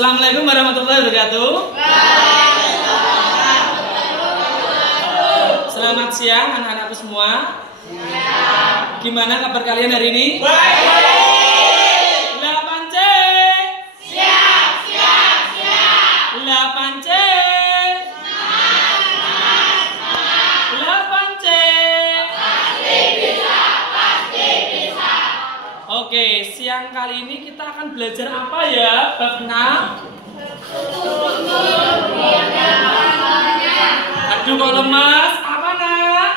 Assalamualaikum warahmatullahi wabarakatuh. Selamat siang anak-anakku semua. Gimana kabar kalian hari ini? Baik. 8C. Siap. 8C. 8C. Pasti bisa. Oke, siang kali ini kita akan belajar apa ya? Bab 6. Aduh kok lemas. Apa nak?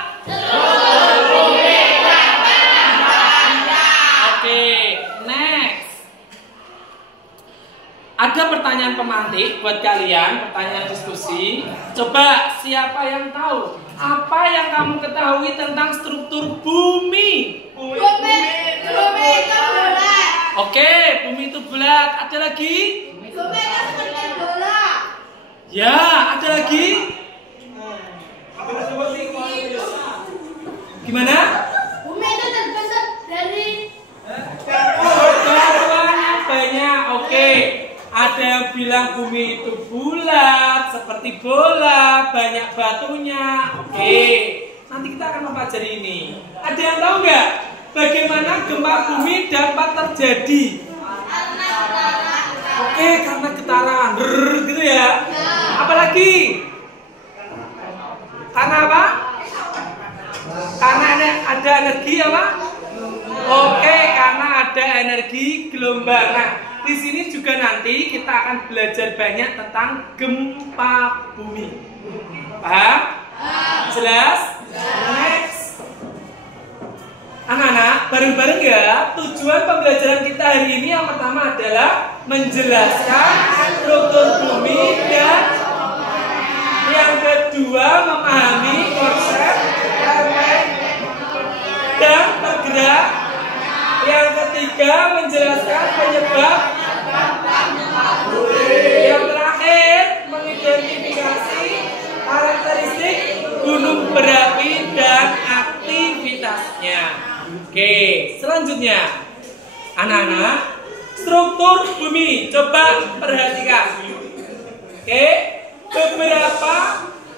Oke, next. Ada pertanyaan pemantik buat kalian, pertanyaan diskusi. Coba siapa yang tahu apa yang kamu ketahui tentang struktur bumi? Bumi itu bulat. Oke, bumi itu bulat. Ada lagi? Bumi itu seperti bola. Ya, ada lagi? Gimana? Bumi itu terbentuk dari Batuannya banyak. Oke. Ada yang bilang bumi itu bulat, seperti bola, banyak batunya. Oke. Nanti kita akan mempelajari ini. Ada yang tahu nggak bagaimana gempa bumi dapat terjadi? Oke, karena getaran, gitu ya. Apalagi? Karena apa? Karena ada energi apa? Oke, karena ada energi gelombang. Nah, di sini juga nanti kita akan belajar banyak tentang gempa bumi. Paham? Jelas? Next. Anak-anak, bareng-bareng ya. Tujuan pembelajaran kita hari ini yang pertama adalah menjelaskan struktur bumi dan yang kedua memahami konsep elemen dan bergerak. Yang ketiga menjelaskan penyebab. Yang terakhir mengidentifikasi karakteristik gunung berapi dan aktivitasnya. Oke, selanjutnya anak-anak, struktur bumi. Coba perhatikan. Oke, beberapa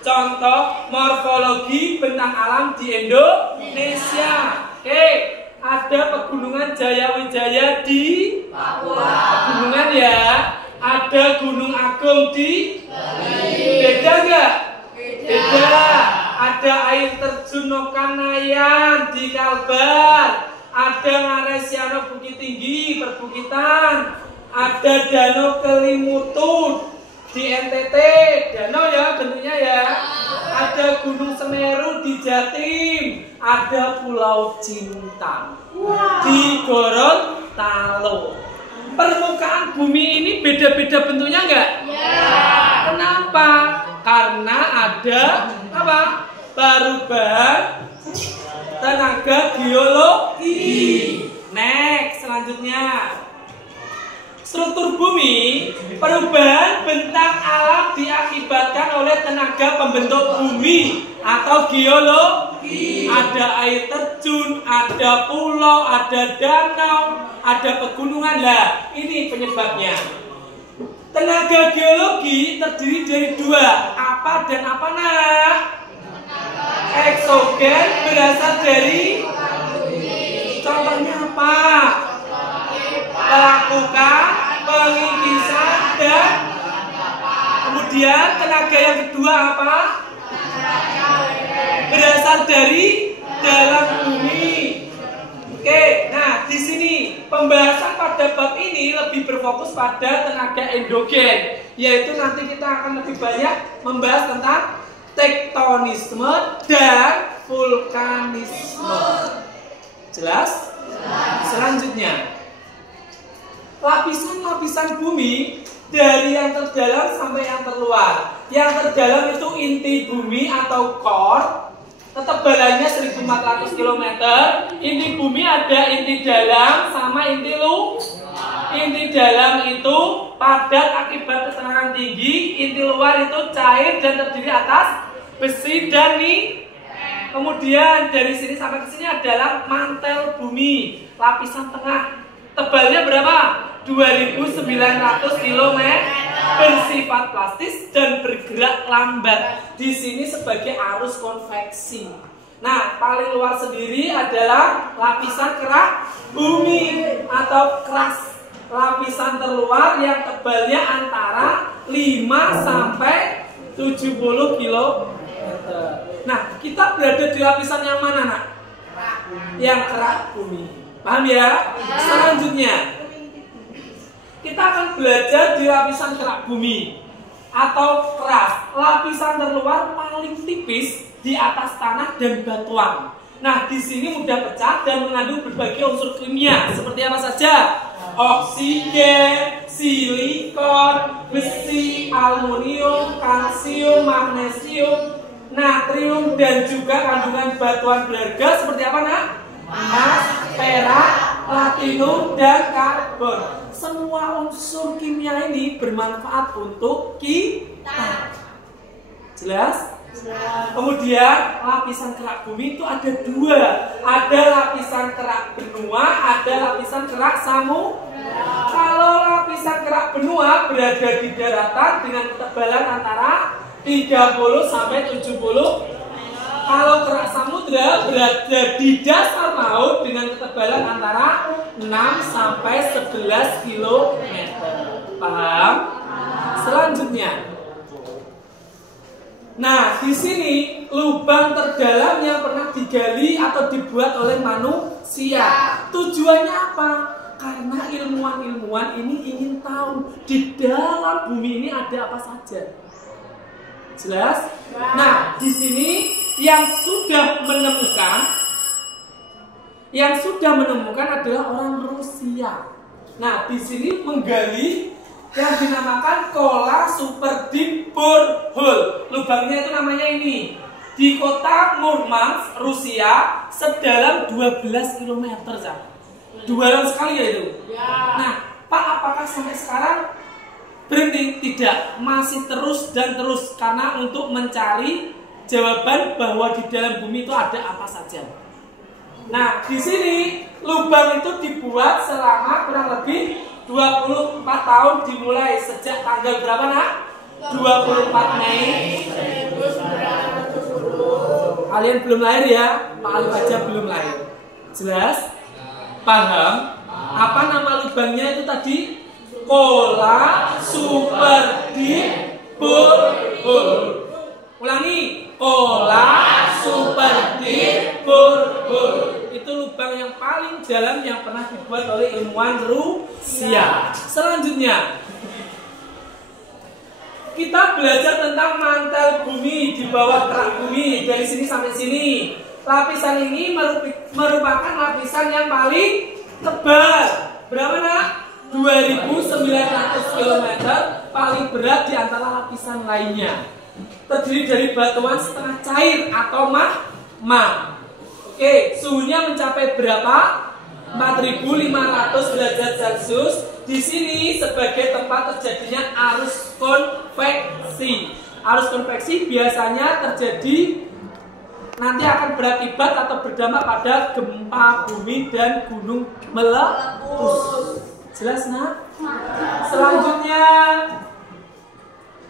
contoh morfologi bentang alam di Indonesia. Oke, ada pegunungan Jayawijaya di Papua. Pegunungan ya. Ada Gunung Agung di Bali. Beda nggak? Beda. Ada air terjun Nokanayan di Kalbar. Ada Ngaresiano Bukit Tinggi perbukitan. Ada Danau Kelimutu di NTT, danau ya bentuknya ya. Ada Gunung Semeru di Jatim. Ada Pulau Cinta di Gorontalo. Permukaan bumi ini beda-beda bentuknya enggak? Ya. Kenapa? Karena ada apa? Perubahan tenaga geologi. Next, selanjutnya. Struktur bumi, perubahan bentang alam diakibatkan oleh tenaga pembentuk bumi atau geologi. Ada air terjun, ada pulau, ada danau, ada pegunungan. Lah, ini penyebabnya. Tenaga geologi terdiri dari dua. Apa dan apa nak? Eksogen berasal dari. Contohnya apa? Melakukan pengikisan dan kemudian tenaga yang kedua apa? Berasal dari dalam bumi. Oke, nah di sini pembahasan pada bab ini lebih berfokus pada tenaga endogen, yaitu nanti kita akan lebih banyak membahas tentang tektonisme dan vulkanisme. Jelas? Selanjutnya, lapisan-lapisan bumi dari yang terdalam sampai yang terluar. Yang terdalam itu inti bumi atau core. Ketebalannya 1400 km. Inti bumi ada inti dalam sama inti luar. Inti dalam itu padat akibat ketegangan tinggi. Inti luar itu cair dan terdiri atas besi dan nih. Kemudian dari sini sampai ke sini adalah mantel bumi. Lapisan tengah tebalnya berapa? 2.900 km, bersifat plastis dan bergerak lambat. Di sini sebagai arus konveksi. Nah, paling luar sendiri adalah lapisan kerak bumi atau crust. Lapisan terluar yang tebalnya antara 5 sampai 70 km. Nah, kita berada di lapisan yang mana, Nak? Yang kerak bumi. Paham ya? Selanjutnya, kita akan belajar di lapisan kerak bumi atau crust. Lapisan terluar paling tipis di atas tanah dan batuan. Nah, di sini mudah pecah dan mengandung berbagai unsur kimia. Seperti apa saja? Oksigen, silikon, besi, aluminium, kalsium, magnesium, natrium, dan juga kandungan batuan berharga seperti apa, Nak? Emas, perak, platinum, dan karbon. Semua unsur kimia ini bermanfaat untuk kita. Jelas? Kemudian lapisan kerak bumi itu ada dua. Ada lapisan kerak benua, ada lapisan kerak samudra. Kalau lapisan kerak benua berada di daratan dengan ketebalan antara 30 sampai 70. Kalau kerak samudra berada di dasar laut dengan ketebalan antara 6 sampai 11 km. Paham? Selanjutnya, nah, di sini lubang terdalam yang pernah digali atau dibuat oleh manusia. Tujuannya apa? Karena ilmuwan-ilmuwan ini ingin tahu di dalam bumi ini ada apa saja. Jelas? Nah, di sini yang sudah menemukan adalah orang Rusia. Nah, di sini menggali yang dinamakan Kola Super Deep Borehole. Lubangnya itu namanya ini. Di kota Murmansk, Rusia, sedalam 12 km. Dalam sekali ya itu. Nah, Pak, apakah sampai sekarang berhenti? Tidak, masih terus dan terus. Karena untuk mencari jawaban bahwa di dalam bumi itu ada apa saja. Nah, di sini lubang itu dibuat selama kurang lebih 24 tahun, dimulai sejak tanggal berapa, Nak? 24 Mei 1910. Kalian belum lahir ya? Pak Alif aja belum lahir. Jelas? Paham? Apa nama lubangnya itu tadi? Kola Super Deep Borehole. Ulangi. Kola Super Deep Borehole. Itu lubang yang paling dalam yang pernah dibuat oleh ilmuwan Rusia. Selanjutnya, kita belajar tentang mantel bumi di bawah kerak bumi. Dari sini sampai sini. Lapisan ini merupakan lapisan yang paling tebal. Berapa, Nak? 2.900 km, paling berat di antara lapisan lainnya. Terdiri dari batuan setengah cair atau magma. Oke, suhunya mencapai berapa? 4.500 derajat Celcius. Di sini sebagai tempat terjadinya arus konveksi. Arus konveksi biasanya terjadi nanti akan berakibat atau berdampak pada gempa bumi dan gunung meletus. Jelas, Nak? Selanjutnya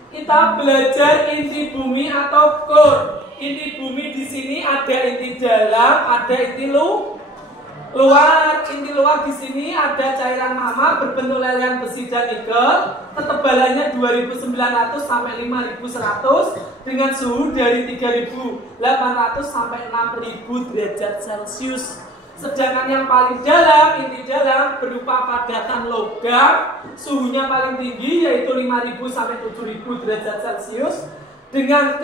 kita belajar inti bumi atau core. Inti bumi di sini ada inti dalam, ada inti luar. Inti luar di sini ada cairan magma berbentuk lelehan besi dan nikel. Ketebalannya 2.900 sampai 5.100 dengan suhu dari 3.800 sampai 6.000 derajat Celcius. Sedangkan yang paling dalam, inti dalam berupa padatan logam, suhunya paling tinggi yaitu 5.000 sampai 7.000 derajat Celcius dengan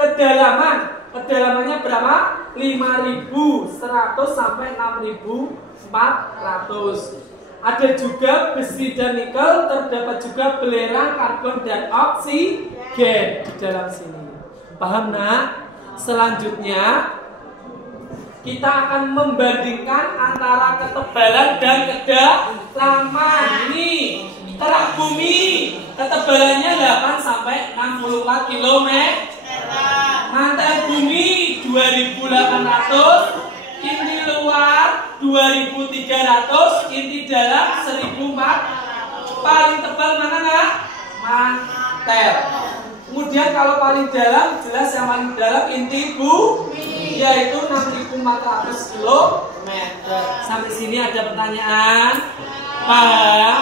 kedalamannya berapa? 5.100 sampai 6.400. Ada juga besi dan nikel, terdapat juga belerang, karbon dan oksigen di dalam sini. Paham, Nak? Selanjutnya kita akan membandingkan antara ketebalan dan kedalaman. Ini kerak bumi, ketebalannya 8 sampai 64 km. Mantel bumi 2.800, inti luar 2.300, inti dalam 1.400. Paling tebal mana nak? Mantel. Kemudian kalau paling dalam, jelas yang paling dalam inti bumi, yaitu 6.400 km. Sampai sini ada pertanyaan? Paham?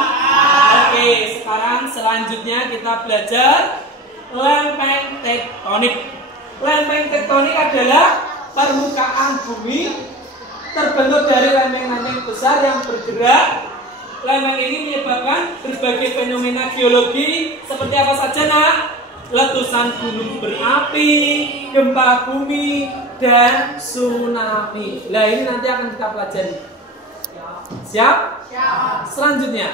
Oke, sekarang selanjutnya kita belajar lempeng tektonik. Lempeng tektonik adalah permukaan bumi terbentuk dari lempeng-lempeng besar yang bergerak. Lempeng ini menyebabkan berbagai fenomena geologi seperti apa saja nak? Letusan gunung berapi, gempa bumi, dan tsunami. Nah ini nanti akan kita pelajari. Siap? Siap. Selanjutnya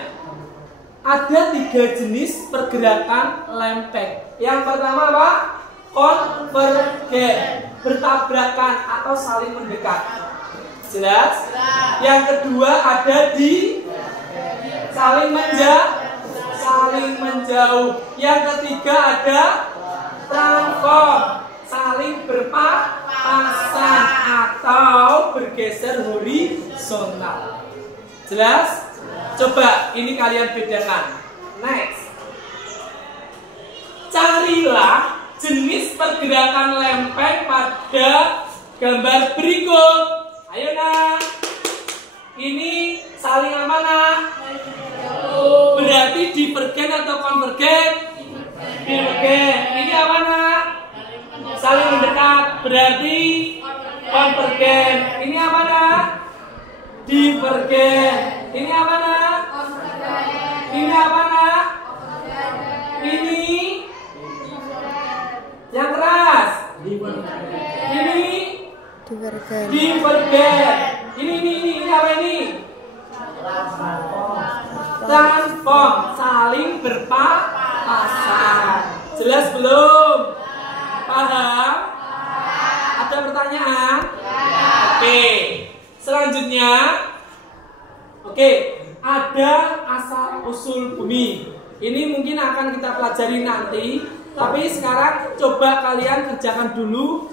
ada 3 jenis pergerakan lempeng. Yang pertama apa? Konvergen, bertabrakan atau saling mendekat. Jelas? Yang kedua ada di saling menjauh. Yang ketiga ada transform, saling berpapasan atau bergeser horizontal. Jelas? Coba ini kalian bedakan. Next. Carilah jenis pergerakan lempeng pada gambar berikut. Ayo nak. Ini saling apa nak? Berarti divergen atau konvergen? Divergen. Ini apa nak? Saling mendekat. Berarti konvergen. Ini apa nak? Divergen. Ini apa nak? Ini apa nak? Ini yang keras. Ini divergen. Ini apa ini? Transform, saling berpapasan. Jelas belum? Paham? Ada pertanyaan? Oke. Selanjutnya, ada asal usul bumi. Ini mungkin akan kita pelajari nanti. Tapi sekarang coba kalian kerjakan dulu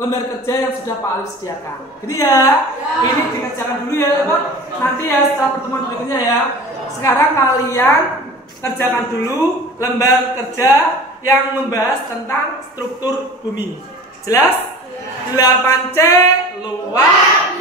lembar kerja yang sudah Pak Alif sediakan. Gitu ya. Ini dikerjakan dulu ya, teman. Nanti ya setelah pertemuan berikutnya ya. Sekarang kalian kerjakan dulu lembar kerja yang membahas tentang struktur bumi. Jelas? 8C luar